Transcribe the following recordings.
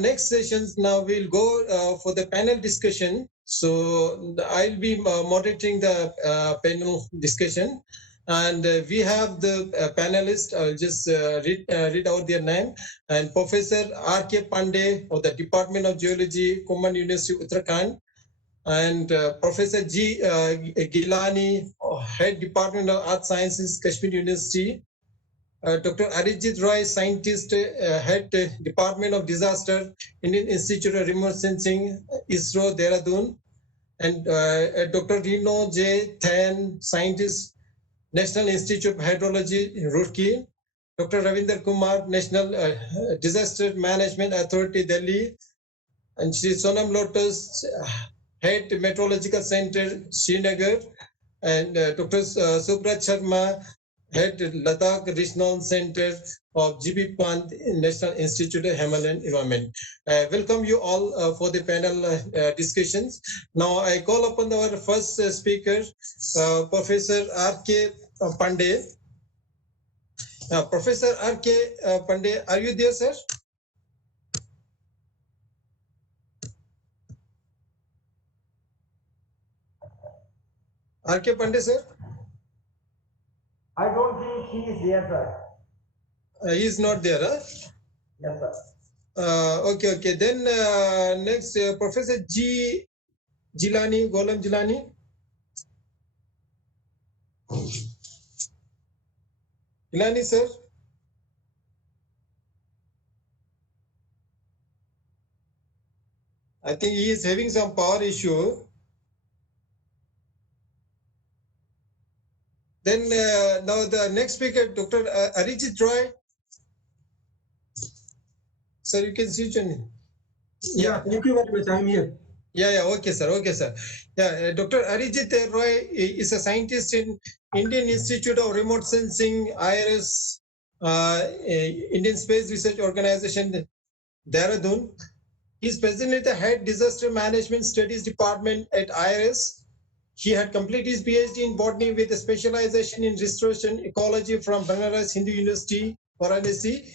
next sessions, now we'll go for the panel discussion. So I'll be moderating the panel discussion. And we have the panelists. I'll just read out their name. And Professor R.K. Pandey of the Department of Geology, Common University, Uttarakhand. And Professor G. Gilani, Head Department of Earth Sciences, Kashmir University. Dr. Arijit Roy, Scientist, Head Department of Disaster, Indian Institute of Remote Sensing, ISRO, Dehradun. And Dr. Renoj Thayyen, Scientist, National Institute of Hydrology, Roorkee. Dr. Ravinder Kumar, National Disaster Management Authority, Delhi. And Shri Sonam Lotus, Head Meteorological Center, Srinagar. And Dr. Subrat Sharma, Head Ladakh Regional Center of GBPNIHE National Institute of Himalayan Environment. Welcome you all for the panel discussions. Now I call upon our first speaker, Professor R.K. Pandey. Professor R.K. Pandey, are you there, sir? R.K. Pandey, sir? I don't think he is there, sir. He is not there, huh? Yes, sir. Okay. Then next, Professor Gilani, Golam Gilani. Gilani, sir. I think he is having some power issue. Then now the next speaker, Dr. Arijit Roy. Sir, you can see Johnny. Yeah, thank you very much. I'm here. Yeah, okay, sir. Yeah, Dr. Arijit Roy is a scientist in Indian Institute of Remote Sensing, IIRS, Indian Space Research Organization, Dehradun. He is presently the head Disaster Management Studies Department at IIRS. He had completed his PhD in botany with a specialization in restoration ecology from Banaras Hindu University, Varanasi.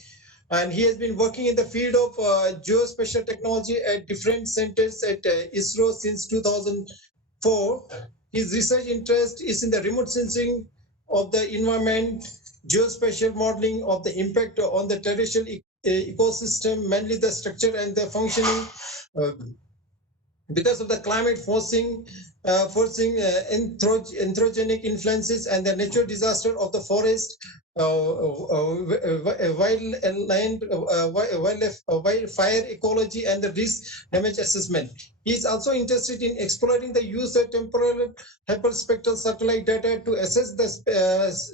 And he has been working in the field of geospatial technology at different centers at ISRO since 2004. His research interest is in the remote sensing of the environment, geospatial modeling of the impact on the terrestrial ecosystem, mainly the structure and the functioning because of the climate forcing anthropogenic influences and the natural disaster of the forest, wildfire ecology, and the risk damage assessment. He is also interested in exploring the use of temporal hyperspectral satellite data to assess the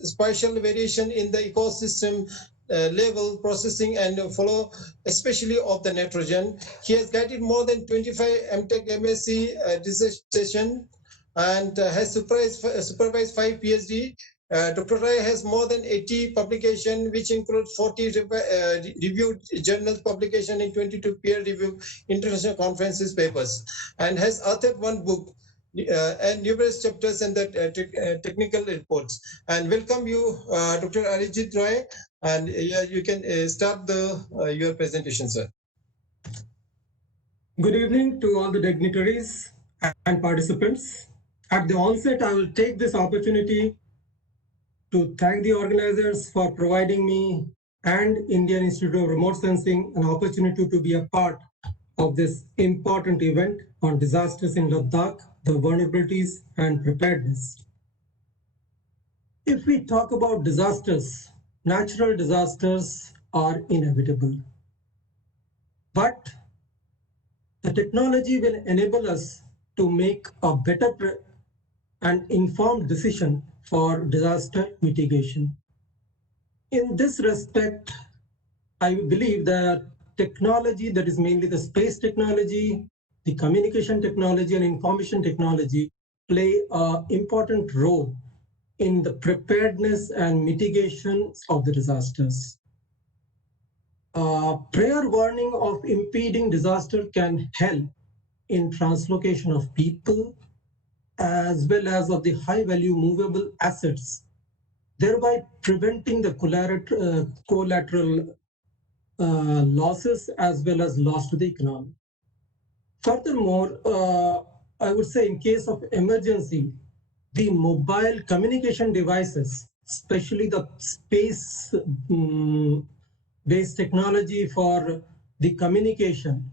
spatial variation in the ecosystem level processing and follow especially of the nitrogen. He has guided more than 25 MTech MSc dissertation and has supervised 5 PhD. Dr. Rai has more than 80 publications, which include 40 reviewed journals publication in 22 peer-reviewed international conferences papers, and has authored one book and numerous chapters and the technical reports. And welcome you, Dr. Arijit Roy, and you can start your presentation, sir. Good evening to all the dignitaries and participants. At the onset, I will take this opportunity to thank the organizers for providing me and Indian Institute of Remote Sensing an opportunity to be a part of this important event on disasters in Ladakh, the vulnerabilities and preparedness. If we talk about disasters, natural disasters are inevitable. But the technology will enable us to make a better and informed decision for disaster mitigation. In this respect, I believe that technology, that is mainly the space technology, the communication technology and information technology, play an important role in the preparedness and mitigation of the disasters. Prior warning of impending disaster can help in translocation of people as well as of the high value movable assets, thereby preventing the collateral losses as well as loss to the economy. Furthermore, I would say in case of emergency, the mobile communication devices, especially the space based technology for the communication,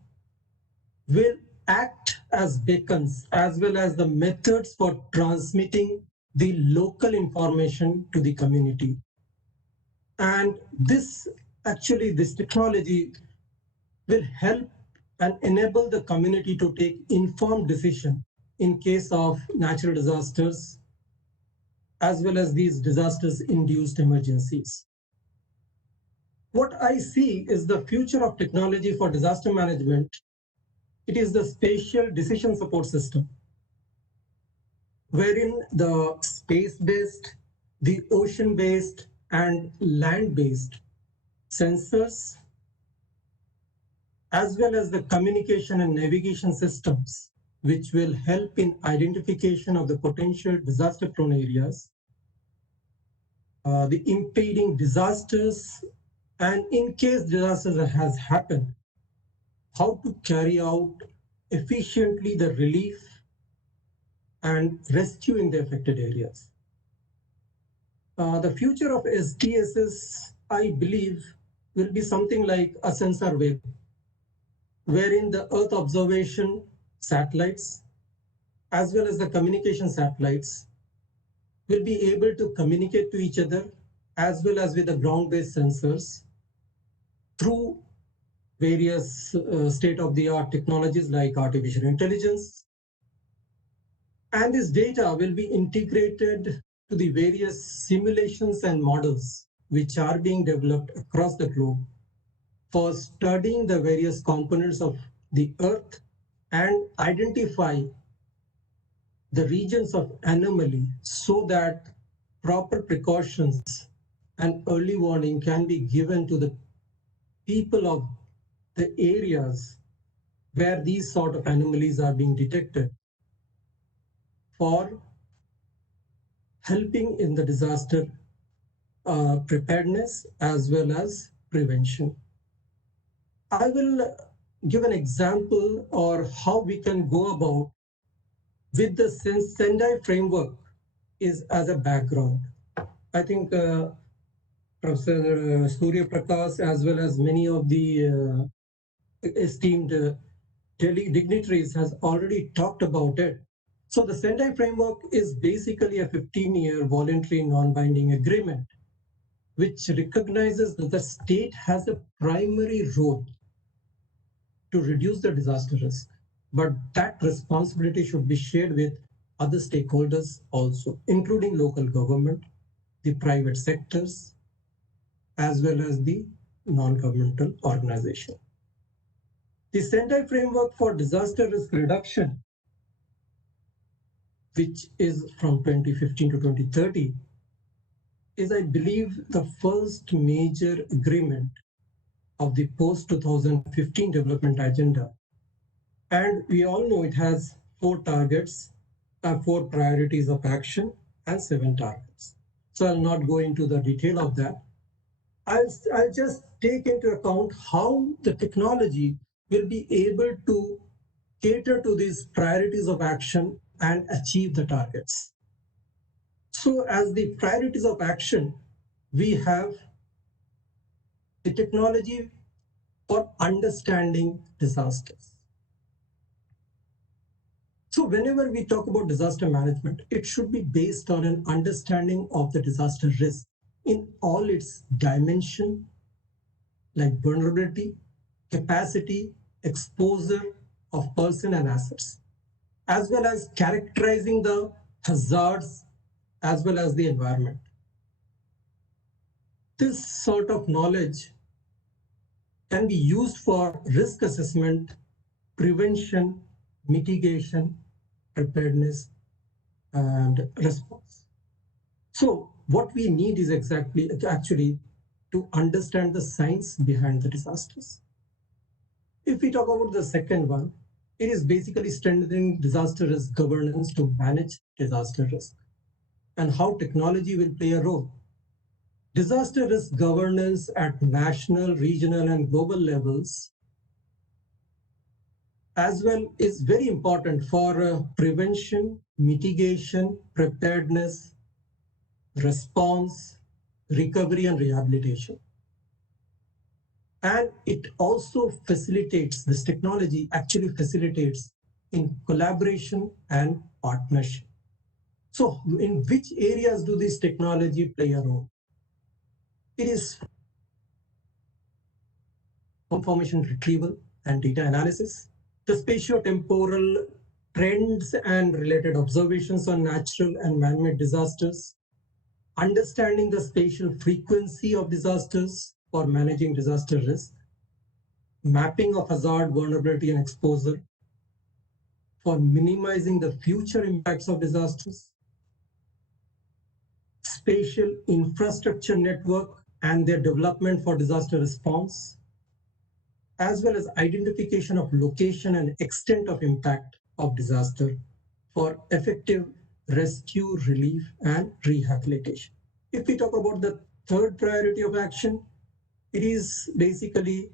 will act as beacons as well as the methods for transmitting the local information to the community. And this technology will help and enable the community to take informed decision in case of natural disasters as well as these disasters induced emergencies. What I see is the future of technology for disaster management. It is the spatial decision support system, wherein the space-based, the ocean-based, and land-based sensors, as well as the communication and navigation systems, which will help in identification of the potential disaster-prone areas, the impeding disasters, and in case disaster has happened, how to carry out efficiently the relief and rescue in the affected areas. The future of SDSS, I believe, will be something like a sensor wave, wherein the Earth observation satellites, as well as the communication satellites, will be able to communicate to each other, as well as with the ground-based sensors, through various state-of-the-art technologies like artificial intelligence. And this data will be integrated to the various simulations and models which are being developed across the globe for studying the various components of the Earth and identify the regions of anomaly so that proper precautions and early warning can be given to the people of the areas where these sort of anomalies are being detected for helping in the disaster preparedness as well as prevention. I will give an example or how we can go about with the Sendai framework is as a background. I think Professor Surya Prakash as well as many of the esteemed Delhi dignitaries has already talked about it. So the Sendai framework is basically a 15-year voluntary non-binding agreement which recognizes that the state has a primary role to reduce the disaster risk, but that responsibility should be shared with other stakeholders also, including local government, the private sectors, as well as the non-governmental organization. The Sendai framework for disaster risk reduction, which is from 2015 to 2030, is, I believe, the first major agreement of the post-2015 development agenda. And we all know it has 4 targets, 4 priorities of action, and 7 targets. So I'll not go into the detail of that. I'll just take into account how the technology will be able to cater to these priorities of action and achieve the targets. So as the priorities of action, we have the technology for understanding disasters. So whenever we talk about disaster management, it should be based on an understanding of the disaster risk in all its dimension, like vulnerability, capacity, exposure of person and assets, as well as characterizing the hazards as well as the environment. This sort of knowledge can be used for risk assessment, prevention, mitigation, preparedness, and response. So what we need is actually to understand the science behind the disasters. If we talk about the second one, it is basically strengthening disaster risk governance to manage disaster risk and how technology will play a role. Disaster risk governance at national, regional, and global levels as well is very important for prevention, mitigation, preparedness, response, recovery, and rehabilitation. And it also facilitates, this technology actually facilitates in collaboration and partnership. So in which areas do this technology play a role? It is information retrieval and data analysis, the spatio-temporal trends and related observations on natural and man-made disasters, understanding the spatial frequency of disasters for managing disaster risk, mapping of hazard, vulnerability, and exposure for minimizing the future impacts of disasters, spatial infrastructure network and their development for disaster response, as well as identification of location and extent of impact of disaster for effective rescue, relief, and rehabilitation. If we talk about the third priority of action, it is basically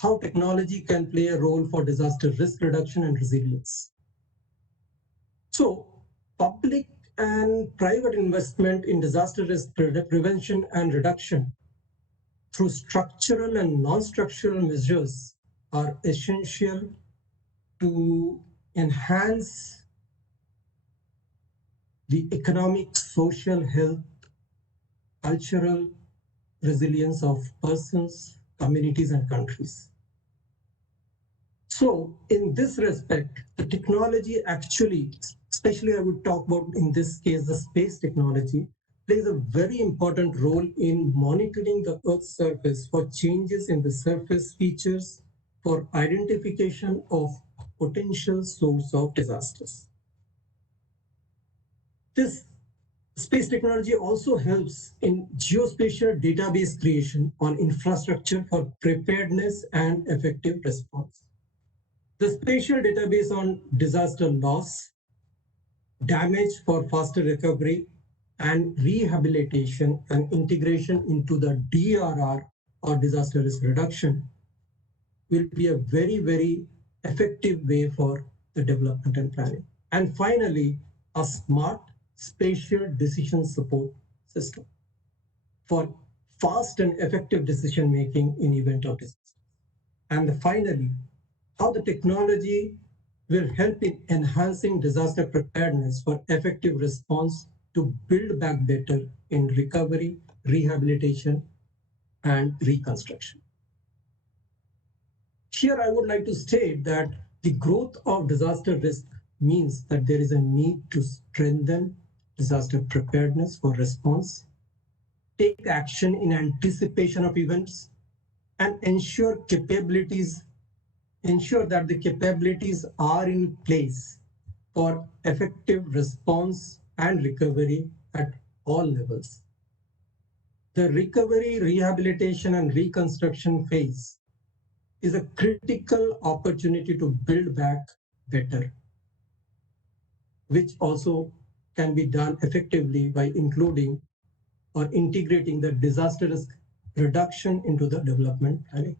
how technology can play a role for disaster risk reduction and resilience. So, public and private investment in disaster risk prevention and reduction through structural and non-structural measures are essential to enhance the economic, social, health, cultural resilience of persons, communities, and countries. So in this respect, the technology actually, especially I would talk about in this case, the space technology, plays a very important role in monitoring the Earth's surface for changes in the surface features for identification of potential source of disasters. This space technology also helps in geospatial database creation on infrastructure for preparedness and effective response. The spatial database on disaster loss, damage for faster recovery, and rehabilitation and integration into the DRR or disaster risk reduction will be a very, very effective way for the development and planning. And finally, a smart spatial decision support system for fast and effective decision making in event of disaster. And finally, how the technology will help in enhancing disaster preparedness for effective response to build back better in recovery, rehabilitation, and reconstruction. Here, I would like to state that the growth of disaster risk means that there is a need to strengthen disaster preparedness for response, take action in anticipation of events, and ensure that the capabilities are in place for effective response and recovery at all levels. The recovery, rehabilitation, and reconstruction phase is a critical opportunity to build back better, which also can be done effectively by including or integrating the disaster risk reduction into the development planning.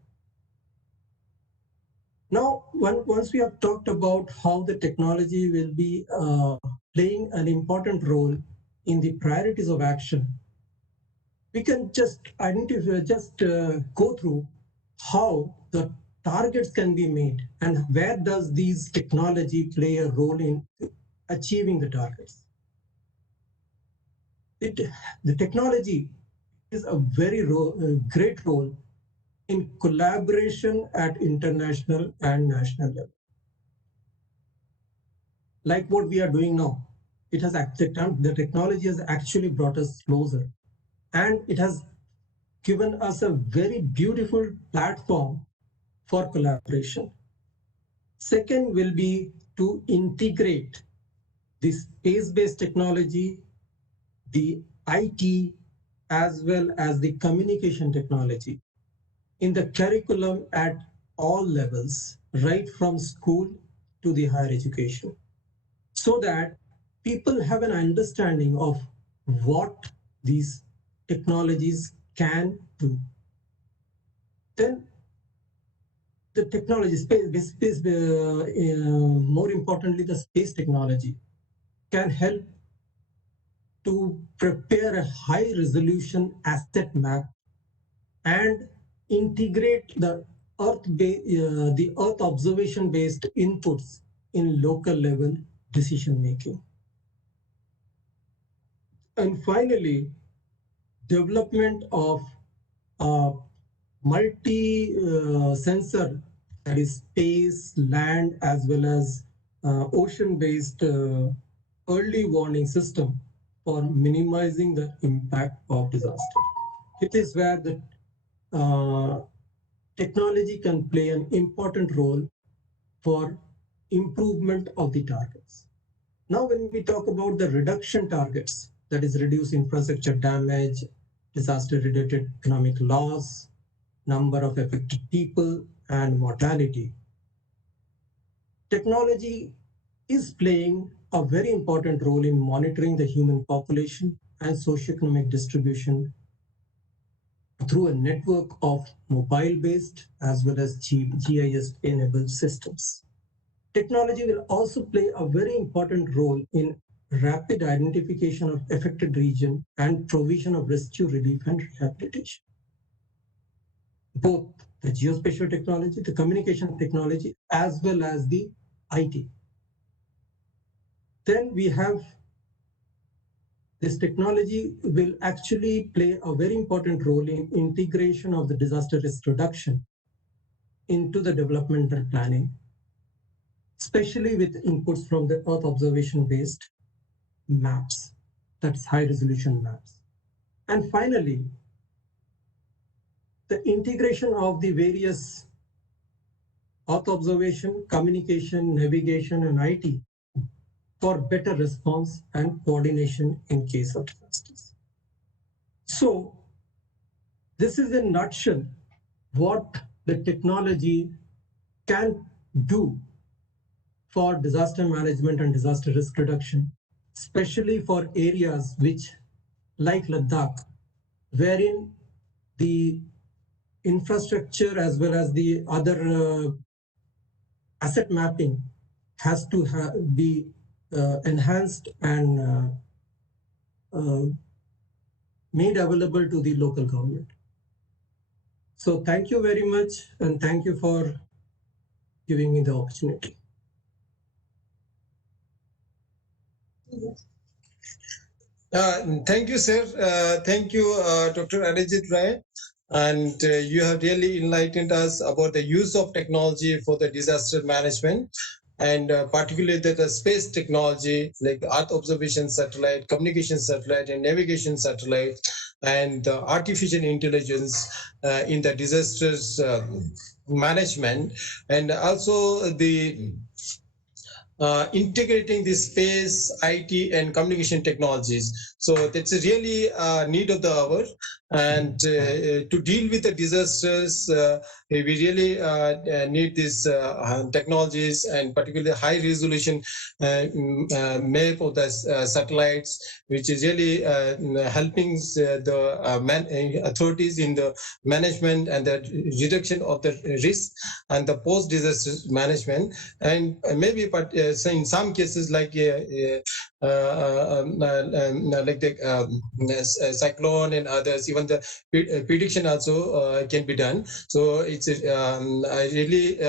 Now, once we have talked about how the technology will be playing an important role in the priorities of action, we can just identify, go through how the targets can be made and where does these technology play a role in achieving the targets. The technology is a very great role in collaboration at international and national level. Like what we are doing now, the technology has actually brought us closer, and it has given us a very beautiful platform for collaboration. Second will be to integrate the space-based technology, the IT, as well as the communication technology in the curriculum at all levels, right from school to the higher education, so that people have an understanding of what these technologies can do. Then the technology, more importantly, the space technology can help to prepare a high resolution asset map and integrate the Earth observation based inputs in local level decision making. And finally, development of multi sensor, that is space, land, as well as ocean based early warning system for minimizing the impact of disaster. It is where the technology can play an important role for improvement of the targets. Now, when we talk about the reduction targets, that is reduce infrastructure damage, disaster related economic loss, number of affected people, and mortality, technology is playing a very important role in monitoring the human population and socioeconomic distribution through a network of mobile-based as well as GIS-enabled systems. Technology will also play a very important role in rapid identification of affected region and provision of rescue, relief, and rehabilitation. Both the geospatial technology, the communication technology, as well as the IT. Then we have this technology will actually play a very important role in integration of the disaster risk reduction into the developmental planning, especially with inputs from the Earth observation based maps, that's high resolution maps. And finally, the integration of the various Earth observation, communication, navigation, and IT for better response and coordination in case of disasters. So this is in a nutshell what the technology can do for disaster management and disaster risk reduction, especially for areas which, like Ladakh, wherein the infrastructure as well as the other asset mapping has to be enhanced and made available to the local government. So thank you very much, and thank you for giving me the opportunity. Thank you, sir. Thank you, Dr. Arijit Rai. And you have really enlightened us about the use of technology for the disaster management, and particularly the space technology like Earth observation satellite, communication satellite, and navigation satellite, and artificial intelligence in the disasters management, and also the integrating the space, IT, and communication technologies. So that's a really need of the hour. And to deal with the disasters, we really need these technologies, and particularly high resolution map of the satellites, which is really helping the authorities in the management and the reduction of the risk and the post-disaster management. And maybe, but so in some cases, like the cyclone and others, even the prediction also can be done. So it's I really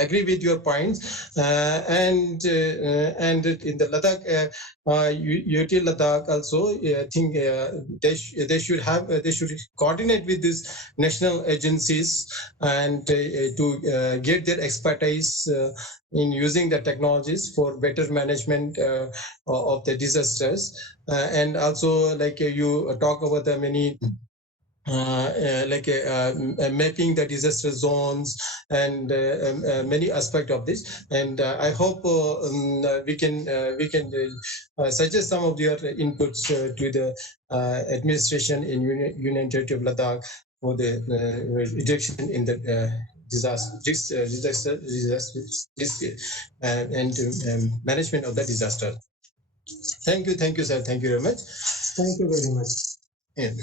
agree with your points, and in the Ladakh, UT Ladakh also, I think they should coordinate with these national agencies and to get their expertise in using the technologies for better management of the disasters, and also like you talk about the many mapping the disaster zones and many aspects of this. And I hope we can suggest some of your inputs to the administration in Union Territory of Ladakh for the reduction in the disaster and management of the disaster. Thank you, sir. Thank you very much. Thank you very much. End.